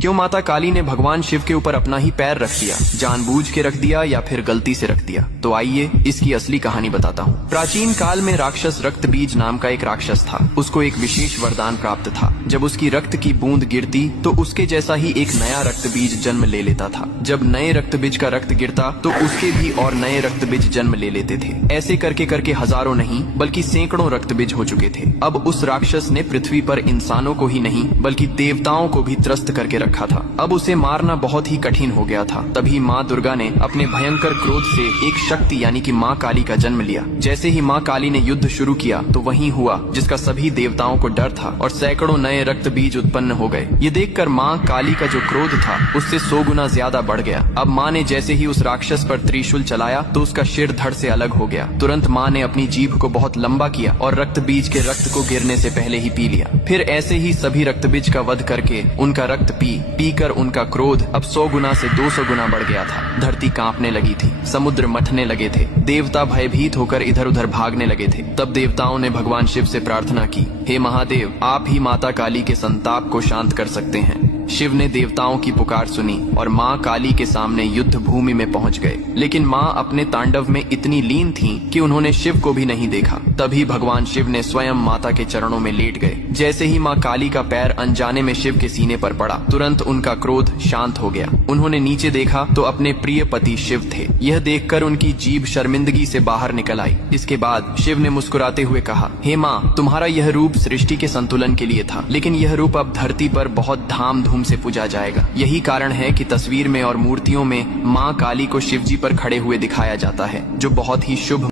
क्यों माता काली ने भगवान शिव के ऊपर अपना ही पैर रख दिया? जानबूझ के रख दिया या फिर गलती से रख दिया? तो आइए इसकी असली कहानी बताता हूँ। प्राचीन काल में राक्षस रक्तबीज नाम का एक राक्षस था। उसको एक विशेष वरदान प्राप्त था। जब उसकी रक्त की बूंद गिरती तो उसके जैसा ही एक नया रक्तबीज जन्म ले लेता था। जब नए रक्तबीज का रक्त गिरता तो उसके भी और नए रक्तबीज जन्म ले लेते थे। ऐसे करके करके हजारों नहीं बल्कि सैकड़ों रक्तबीज हो चुके थे। अब उस राक्षस ने पृथ्वी पर इंसानों को ही नहीं बल्कि देवताओं को भी त्रस्त करके रखा था। अब उसे मारना बहुत ही कठिन हो गया था। तभी माँ दुर्गा ने अपने भयंकर क्रोध से एक शक्ति यानी कि माँ काली का जन्म लिया। जैसे ही माँ काली ने युद्ध शुरू किया तो वही हुआ जिसका सभी देवताओं को डर था और सैकड़ों नए रक्त बीज उत्पन्न हो गए। ये देखकर माँ काली का जो क्रोध था उससे 100 गुना ज्यादा बढ़ गया। अब माँ ने जैसे ही उस राक्षस पर त्रिशूल चलाया तो उसका सिर धड़ से अलग हो गया। तुरंत माँ ने अपनी जीभ को बहुत लंबा किया और रक्त बीज के रक्त को गिरने से पहले ही पी लिया। फिर ऐसे ही सभी रक्त बीज का वध करके उनका रक्त पी कर उनका क्रोध अब 100 गुना से 200 गुना बढ़ गया था। धरती कांपने लगी थी, समुद्र मथने लगे थे, देवता भयभीत होकर इधर उधर भागने लगे थे। तब देवताओं ने भगवान शिव से प्रार्थना की, हे महादेव, आप ही माता काली के संताप को शांत कर सकते हैं। शिव ने देवताओं की पुकार सुनी और माँ काली के सामने युद्ध भूमि में पहुंच गए। लेकिन माँ अपने तांडव में इतनी लीन थीं कि उन्होंने शिव को भी नहीं देखा। तभी भगवान शिव ने स्वयं माता के चरणों में लेट गए। जैसे ही माँ काली का पैर अनजाने में शिव के सीने पर पड़ा, तुरंत उनका क्रोध शांत हो गया। उन्होंने नीचे देखा तो अपने प्रिय पति शिव थे। यह देखकर उनकी जीभ शर्मिंदगी से बाहर निकल आई। इसके बाद शिव ने मुस्कुराते हुए कहा, हे माँ, तुम्हारा यह रूप सृष्टि के संतुलन के लिए था, लेकिन यह रूप अब धरती पर बहुत धाम धूम से पूजा जाएगा। यही कारण है कि तस्वीर में और मूर्तियों में माँ काली को शिवजी पर खड़े हुए दिखाया जाता है, जो बहुत ही शुभ